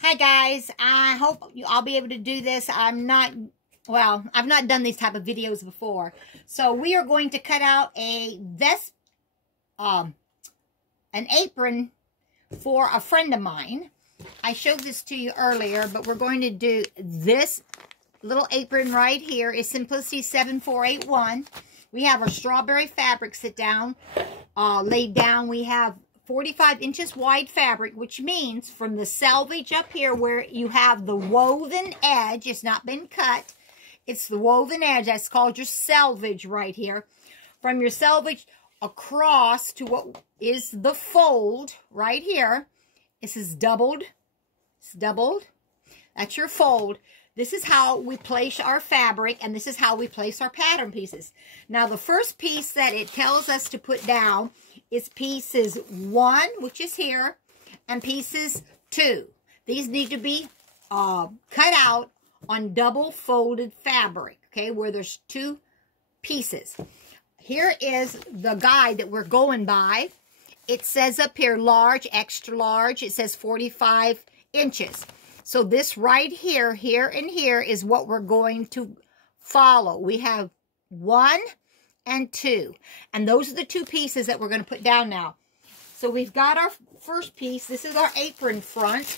Hi guys, I hope I'll be able to do this. I've not done these type of videos before. So we are going to cut out a vest, an apron for a friend of mine. I showed this to you earlier, but we're going to do this little apron right here. Is Simplicity 7481. We have our strawberry fabric laid down. We have 45 inches wide fabric, which means from the selvage up here where you have the woven edge, it's not been cut, it's the woven edge, that's called your selvage right here. From your selvage across to what is the fold right here, this is doubled, it's doubled, that's your fold. This is how we place our fabric, and this is how we place our pattern pieces. Now, the first piece that it tells us to put down is pieces 1, which is here, and pieces 2. These need to be cut out on double folded fabric, okay, where there's 2 pieces. Here is the guide that we're going by. It says up here, large, extra large. It says 45 inches. So this right here, here, and here is what we're going to follow. We have 1 and 2. And those are the 2 pieces that we're going to put down now. So we've got our first piece. This is our apron front.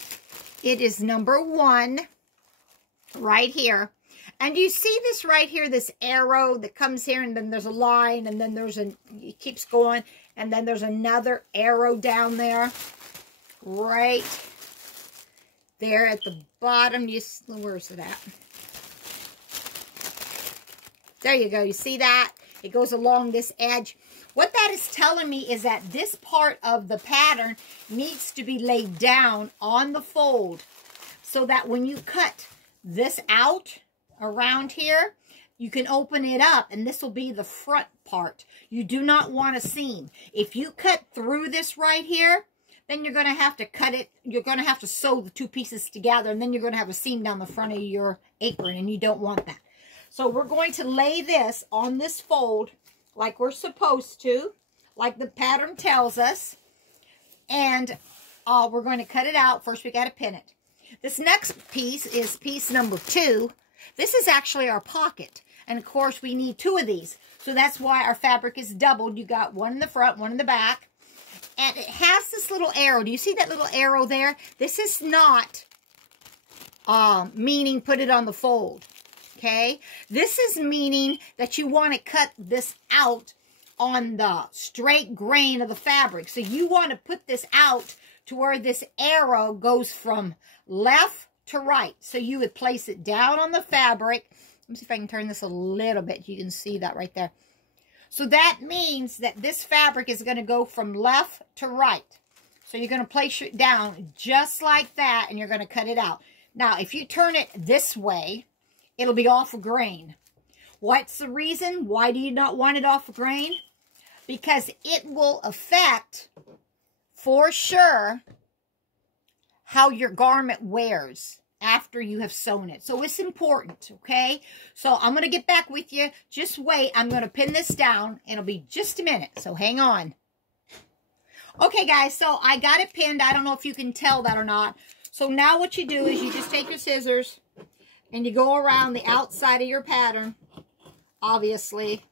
It is number 1 right here. And you see this right here, this arrow that comes here, and then there's a line, and then it keeps going, and then there's another arrow down there, right there at the bottom. Where's it at? There you go. You see that? It goes along this edge. What that is telling me is that this part of the pattern needs to be laid down on the fold so that when you cut this out around here, you can open it up, and this will be the front part. You do not want a seam. If you cut through this right here, then you're going to have to cut it. You're going to have to sew the 2 pieces together, and then you're going to have a seam down the front of your apron, and you don't want that. So we're going to lay this on this fold like we're supposed to, like the pattern tells us, and we're going to cut it out. First, we got to pin it. This next piece is piece number 2. This is actually our pocket, and of course, we need 2 of these. So that's why our fabric is doubled. You got 1 in the front, 1 in the back. And it has this little arrow. Do you see that little arrow there? This is not meaning put it on the fold, okay? This is meaning that you want to cut this out on the straight grain of the fabric. So you want to put this out to where this arrow goes from left to right. So you would place it down on the fabric. Let me see if I can turn this a little bit. You can see that right there. So that means that this fabric is going to go from left to right. So you're going to place it down just like that, and you're going to cut it out. Now, if you turn it this way, it'll be off of grain. What's the reason? Why do you not want it off of grain? Because it will affect, for sure, how your garment wears after you have sewn it. So it's important, okay? So I'm going to get back with you. Just wait. I'm going to pin this down. It'll be just a minute, so hang on. Okay, guys, so I got it pinned. I don't know if you can tell that or not. So now what you do is you just take your scissors and you go around the outside of your pattern, obviously,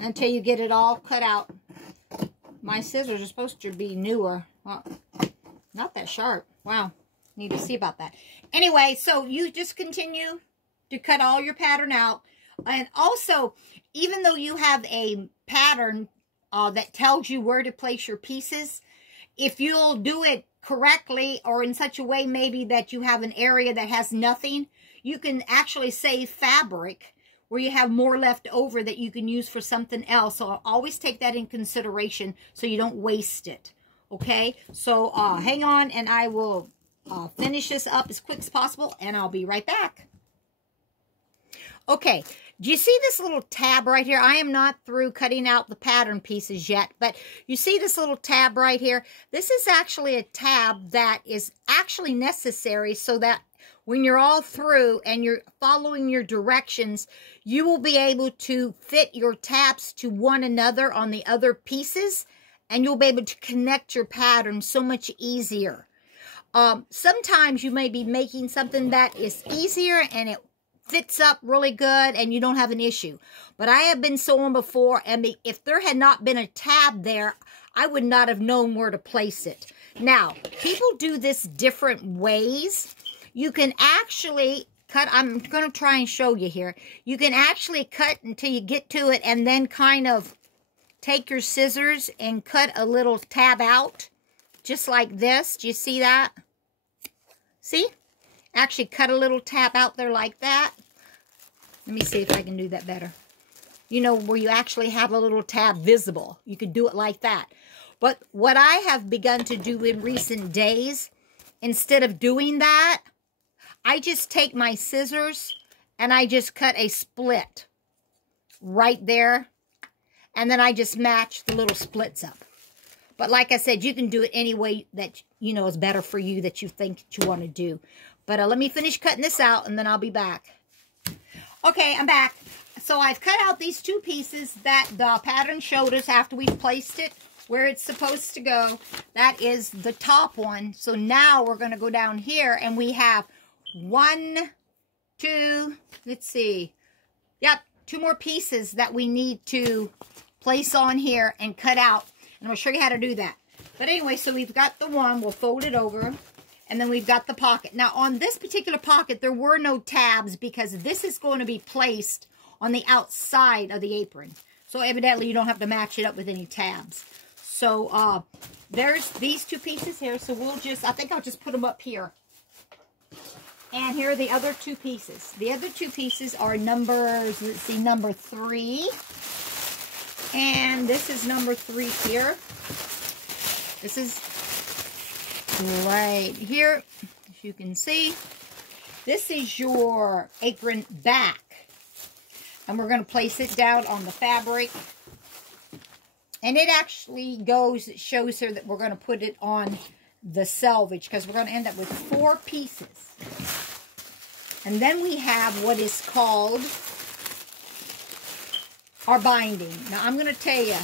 until you get it all cut out. My scissors are supposed to be newer. Well, not that sharp. Wow. Need to see about that. Anyway, so you just continue to cut all your pattern out. And also, even though you have a pattern that tells you where to place your pieces, if you'll do it correctly or in such a way maybe that you have an area that has nothing, you can actually save fabric where you have more left over that you can use for something else. So always take that in consideration so you don't waste it. Okay? So hang on, and I will finish this up as quick as possible, and I'll be right back. Okay, do you see this little tab right here? I am not through cutting out the pattern pieces yet, but you see this little tab right here? This is actually a tab that is actually necessary so that when you're all through and you're following your directions, you will be able to fit your tabs to one another on the other pieces, and you'll be able to connect your pattern so much easier. Sometimes you may be making something that is easier and it fits up really good and you don't have an issue. But I have been sewing before, and if there had not been a tab there, I would not have known where to place it. Now, people do this different ways. You can actually cut, I'm going to try and show you here. You can actually cut until you get to it and then kind of take your scissors and cut a little tab out, just like this. Do you see that? See? Actually cut a little tab out there like that. Let me see if I can do that better. You know, where you actually have a little tab visible. You could do it like that. But what I have begun to do in recent days, instead of doing that, I just take my scissors and I just cut a split right there. And then I just match the little splits up. But like I said, you can do it any way that you know is better for you, that you think that you want to do. But let me finish cutting this out and then I'll be back. Okay, I'm back. So I've cut out these two pieces that the pattern showed us after we placed it where it's supposed to go. That is the top one. So now we're going to go down here and we have 1, 2, let's see. Yep, 2 more pieces that we need to place on here and cut out. And I'm going to show you how to do that. But anyway, so we've got the one. We'll fold it over. And then we've got the pocket. Now, on this particular pocket, there were no tabs because this is going to be placed on the outside of the apron. So evidently, you don't have to match it up with any tabs. So there's these 2 pieces here. So we'll just, I think I'll just put them up here. And here are the other 2 pieces. The other 2 pieces are numbers, let's see, number 3. And this is number 3 here. This is right here, as you can see. This is your apron back. And we're going to place it down on the fabric. And it actually shows here that we're going to put it on the selvage because we're going to end up with 4 pieces. And then we have what is called our binding. Now, I'm going to tell you,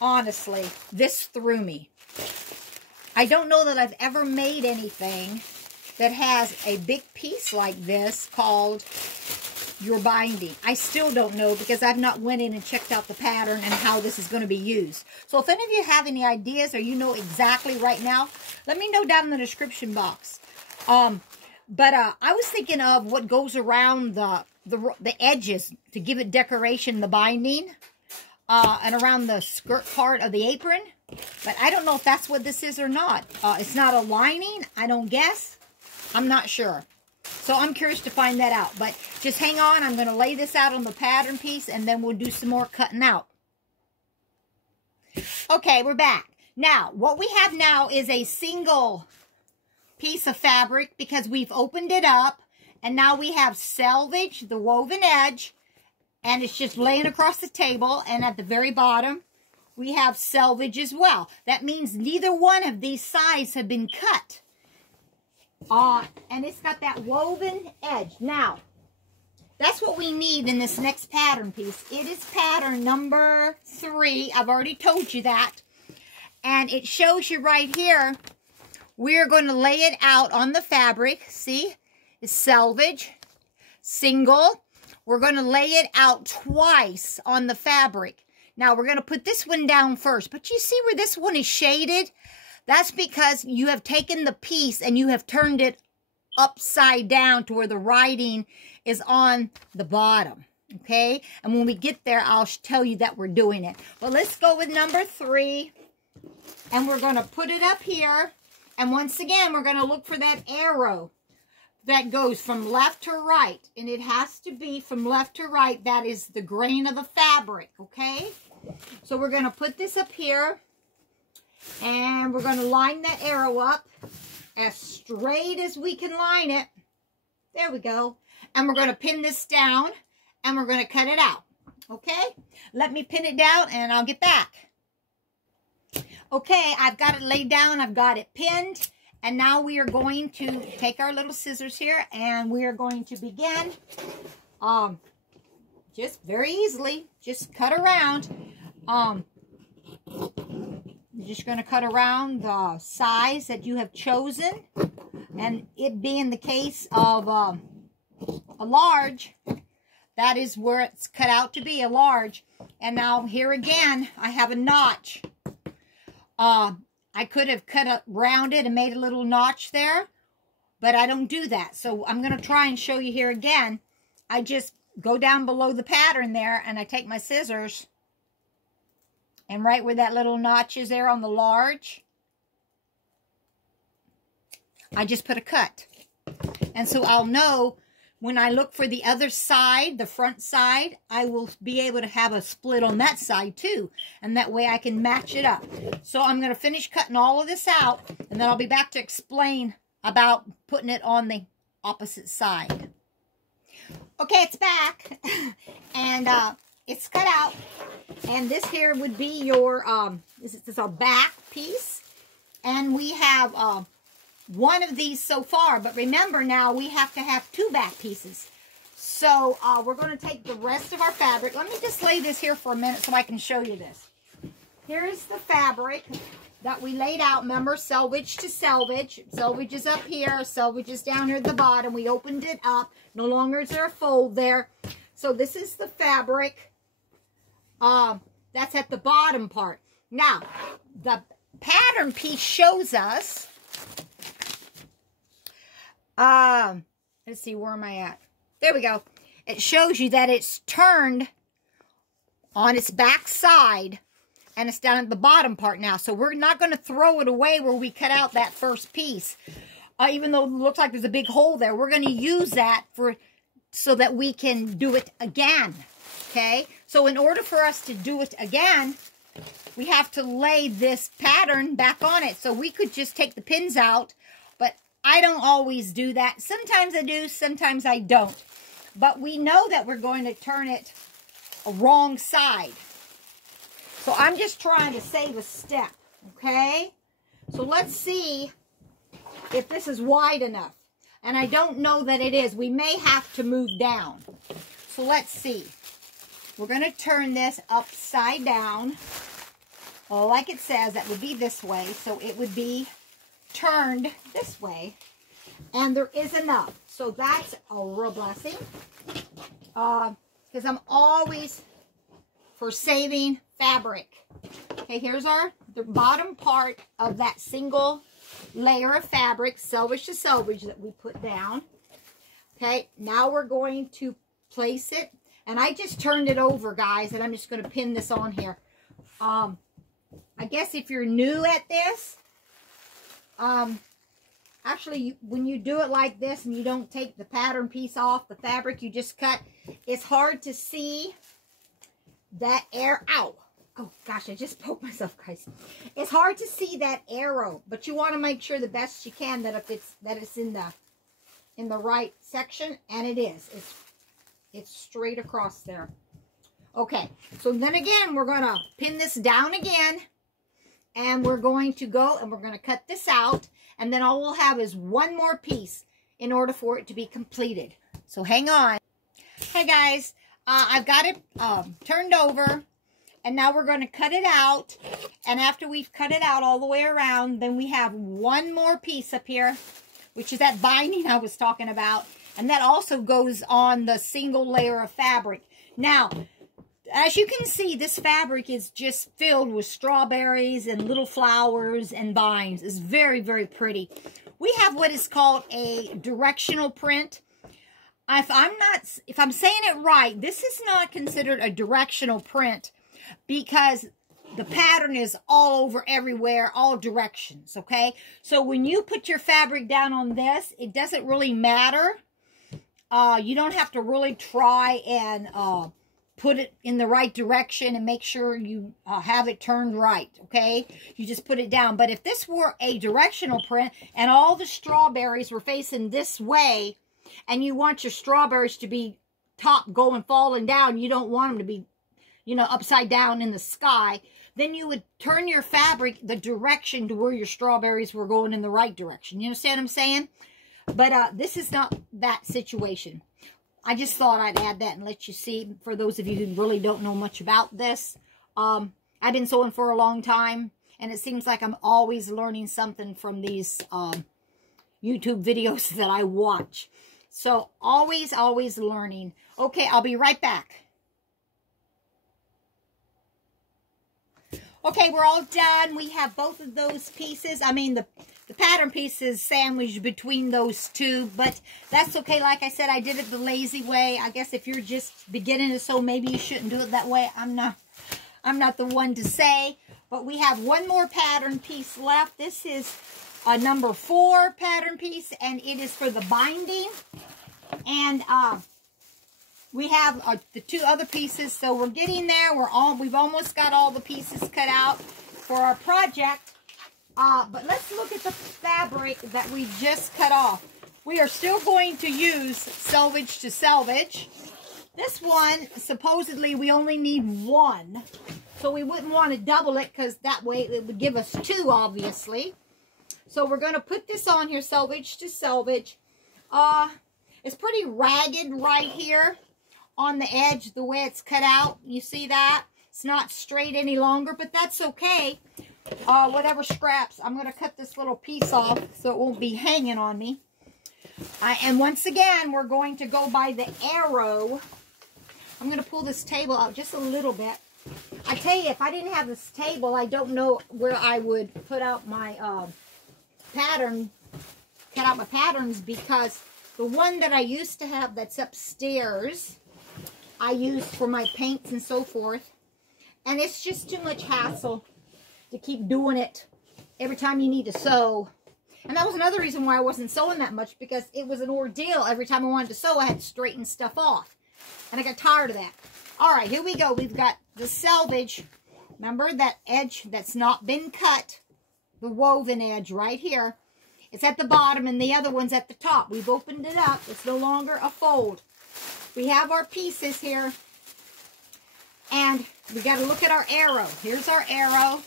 honestly, this threw me. I don't know that I've ever made anything that has a big piece like this called your binding. I still don't know because I've not went in and checked out the pattern and how this is going to be used. So if any of you have any ideas or you know exactly right now, let me know down in the description box. But I was thinking of what goes around the edges to give it decoration, the binding, and around the skirt part of the apron. But I don't know if that's what this is or not. It's not a lining, I don't guess. I'm not sure. So I'm curious to find that out. But just hang on. I'm going to lay this out on the pattern piece, and then we'll do some more cutting out. Okay, we're back. Now, what we have now is a single piece of fabric because we've opened it up. And now we have selvage, the woven edge, and it's just laying across the table. And at the very bottom, we have selvage as well. That means neither one of these sides have been cut. And it's got that woven edge. Now, that's what we need in this next pattern piece. It is pattern number 3. I've already told you that. And it shows you right here. We're going to lay it out on the fabric. See? It's selvage, single. We're going to lay it out twice on the fabric. Now, we're going to put this one down first. But you see where this one is shaded? That's because you have taken the piece and you have turned it upside down to where the writing is on the bottom. Okay? And when we get there, I'll tell you that we're doing it. But let's go with number 3. And we're going to put it up here. And once again, we're going to look for that arrow that goes from left to right. And it has to be from left to right. That is the grain of the fabric. Okay? So we're going to put this up here. And we're going to line that arrow up as straight as we can line it. There we go. And we're going to pin this down and we're going to cut it out. Okay? Let me pin it down and I'll get back. Okay, I've got it laid down. I've got it pinned. And now we are going to take our little scissors here and we are going to begin just very easily. Just cut around. You're just going to cut around the size that you have chosen. And it being the case of a large, that is where it's cut out to be, a large. And now here again, I have a notch. I could have cut around it and made a little notch there, but I don't do that. So I'm going to try and show you here again. I just go down below the pattern there, and I take my scissors, and right where that little notch is there on the large, I just put a cut. And so I'll know when I look for the other side, the front side, I will be able to have a split on that side too. And that way I can match it up. So I'm going to finish cutting all of this out, and then I'll be back to explain about putting it on the opposite side. Okay, it's back. And it's cut out. And this here would be your, this is our back piece. And we have one of these so far, but remember now we have to have 2 back pieces. So we're going to take the rest of our fabric. Let me just lay this here for a minute so I can show you this. Here's the fabric that we laid out. Remember, selvage to selvage. Selvage is up here, selvage is down here at the bottom. We opened it up. No longer is there a fold there. So this is the fabric that's at the bottom part. Now, the pattern piece shows us, let's see, where am I at? There we go. It shows you that it's turned on its back side, and it's down at the bottom part now. So we're not going to throw it away where we cut out that first piece. Even though it looks like there's a big hole there, we're going to use that so that we can do it again. Okay? So in order for us to do it again, we have to lay this pattern back on it. So we could just take the pins out, but I don't always do that. Sometimes I do, sometimes I don't. But we know that we're going to turn it a wrong side. So I'm just trying to save a step, okay? So let's see if this is wide enough. And I don't know that it is. We may have to move down. So let's see. We're going to turn this upside down. Well, like it says, that would be this way. So it would be turned this way. And there is enough. So that's a real blessing. Because I'm always for saving fabric. Okay, here's the bottom part of that single layer of fabric, selvage to selvage, that we put down. Okay, now we're going to place it. And I just turned it over, guys, and I'm just going to pin this on here. I guess if you're new at this, actually, when you do it like this and you don't take the pattern piece off the fabric, you just cut, it's hard to see that ow. Oh, gosh, I just poked myself, guys. It's hard to see that arrow, but you want to make sure the best you can that it's in the right section, and it is. It's straight across there. Okay, so then again, we're going to pin this down again, and we're going to go and we're going to cut this out, and then all we'll have is one more piece in order for it to be completed. So hang on. Hey guys, I've got it turned over, and now we're going to cut it out. And after we've cut it out all the way around, then we have one more piece up here, which is that binding I was talking about. And that also goes on the single layer of fabric. Now, as you can see, this fabric is just filled with strawberries and little flowers and vines. It's very, very pretty. We have what is called a directional print. If I'm saying it right, this is not considered a directional print because the pattern is all over everywhere, all directions, okay? So when you put your fabric down on this, it doesn't really matter. You don't have to really try and put it in the right direction and make sure you have it turned right, okay? You just put it down. But if this were a directional print and all the strawberries were facing this way, and you want your strawberries to be top going falling down, you don't want them to be, you know, upside down in the sky, then you would turn your fabric the direction to where your strawberries were going in the right direction. You understand what I'm saying? But this is not that situation. I just thought I'd add that and let you see, for those of you who really don't know much about this. I've been sewing for a long time, And it seems like I'm always learning something from these YouTube videos that I watch. So always, always learning. Okay, I'll be right back. Okay, we're all done. We have both of those pieces. I mean, the pattern piece is sandwiched between those two, but that's okay. Like I said, I did it the lazy way. I guess if you're just beginning to sew, maybe you shouldn't do it that way. I'm not the one to say. But we have one more pattern piece left. This is a number 4 pattern piece, and it is for the binding. And we have the 2 other pieces, so we're getting there. We've almost got all the pieces cut out for our project. But let's look at the fabric that we just cut off. We are still going to use selvage to selvage. This one, supposedly, we only need 1. So we wouldn't want to double it because that way it would give us 2, obviously. So we're going to put this on here, selvage to selvage. It's pretty ragged right here on the edge, the way it's cut out. You see that? It's not straight any longer, but that's okay. Whatever scraps, I'm going to cut this little piece off so it won't be hanging on me. And once again, we're going to go by the arrow. I'm going to pull this table out just a little bit. I tell you, if I didn't have this table, I don't know where I would put out my cut out my patterns, because the one that I used to have that's upstairs, I used for my paints and so forth. And it's just too much hassle to keep doing it every time you need to sew. And that was another reason why I wasn't sewing that much, because it was an ordeal. Every time I wanted to sew, I had to straighten stuff off. And I got tired of that. All right, here we go. We've got the selvage. Remember that edge that's not been cut, the woven edge right here. It's at the bottom and the other one's at the top. We've opened it up. It's no longer a fold. We have our pieces here. And we got to look at our arrow. Here's our arrow.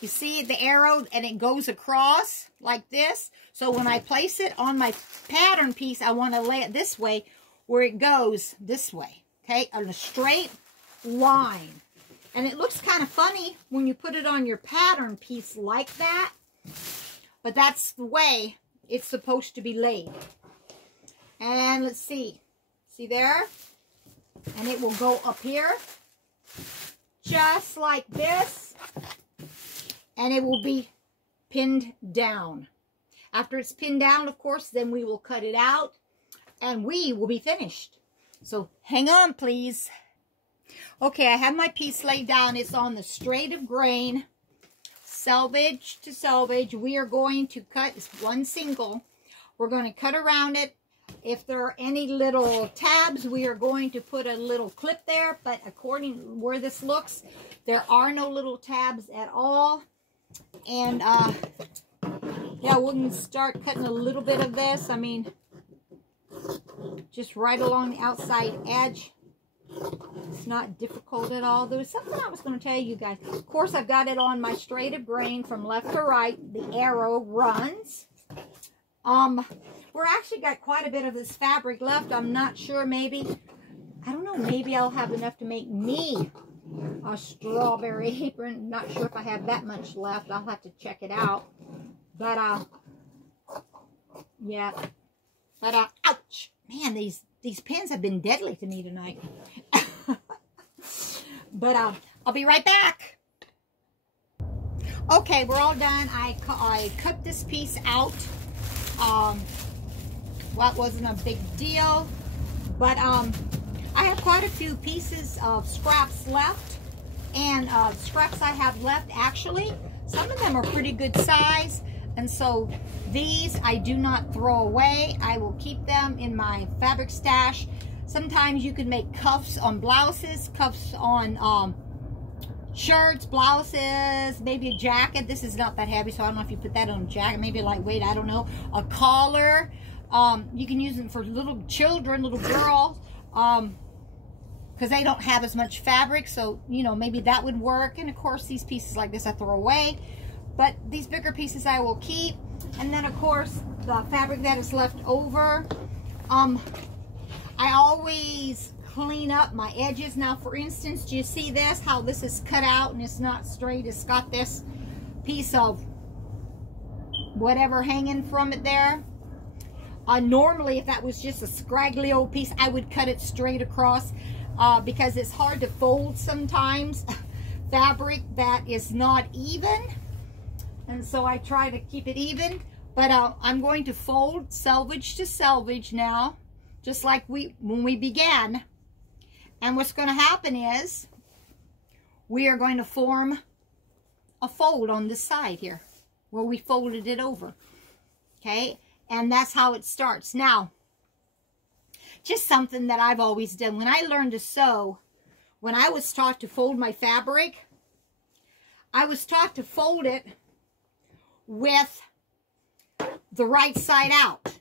You see the arrow, and it goes across like this. So when I place it on my pattern piece, I want to lay it this way, where it goes this way. Okay, on a straight line. And it looks kind of funny when you put it on your pattern piece like that. But that's the way it's supposed to be laid. And let's see. See there? And it will go up here. Just like this. And it will be pinned down. After it's pinned down, of course, then we will cut it out. And we will be finished. So hang on, please. Okay, I have my piece laid down. It's on the straight of grain, selvage to selvage. We are going to cut, it's one single. We're going to cut around it. If there are any little tabs, we are going to put a little clip there. But according to where this looks, there are no little tabs at all. And yeah, we can start cutting a little bit of this. I mean, just right along the outside edge. It's not difficult at all. There was something I was going to tell you guys. Of course, I've got it on my straight of grain from left to right. The arrow runs. We're actually got quite a bit of this fabric left. I'm not sure, maybe, I don't know, maybe I'll have enough to make me a strawberry apron. Not sure if I have that much left. I'll have to check it out. But, yeah. But, ouch. Man, these pins have been deadly to me tonight. But, I'll be right back. Okay, we're all done. I cut this piece out. Well, it wasn't a big deal. But, I have quite a few pieces of scraps left. And, scraps I have left, actually, some of them are pretty good size. And so these I do not throw away. I will keep them in my fabric stash. Sometimes you can make cuffs on blouses, cuffs on shirts, blouses, maybe a jacket. This is not that heavy, so I don't know if you put that on a jacket. Maybe lightweight, I don't know. A collar. You can use them for little children, little girls, because they don't have as much fabric. So, you know, maybe that would work. And, of course, these pieces like this I throw away. But these bigger pieces I will keep. And then, of course, the fabric that is left over. I always clean up my edges. Now, for instance, do you see this? How this is cut out and it's not straight. It's got this piece of whatever hanging from it there. Normally, if that was just a scraggly old piece, I would cut it straight across because it's hard to fold sometimes fabric that is not even. And so I try to keep it even. But I'm going to fold selvage to selvage now, just like when we began. And what's going to happen is we are going to form a fold on this side here where we folded it over. Okay? And that's how it starts. Now, just something that I've always done. When I learned to sew, when I was taught to fold my fabric, I was taught to fold it with the right side out.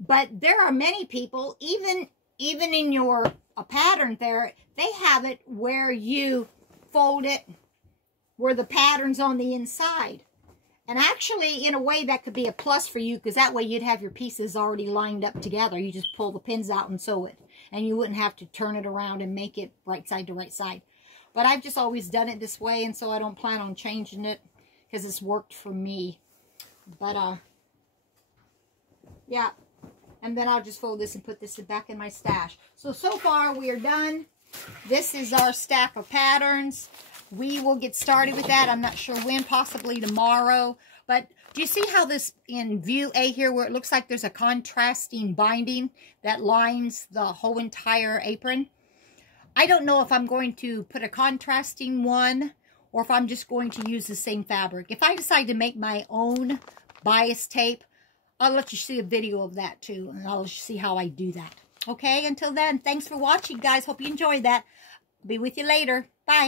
But there are many people, even in your pattern there, they have it where you fold it where the pattern's on the inside. And actually, in a way, that could be a plus for you, because that way you'd have your pieces already lined up together. You just pull the pins out and sew it. And you wouldn't have to turn it around and make it right side to right side. But I've just always done it this way, and so I don't plan on changing it, because it's worked for me. But, yeah. And then I'll just fold this and put this back in my stash. So far, we are done. This is our stack of patterns. We will get started with that. I'm not sure when, possibly tomorrow. But do you see how this in view A here, where it looks like there's a contrasting binding that lines the whole entire apron? I don't know if I'm going to put a contrasting one or if I'm just going to use the same fabric. If I decide to make my own bias tape, I'll let you see a video of that too, and I'll see how I do that. Okay, until then, thanks for watching, guys. Hope you enjoyed that. Be with you later. Bye.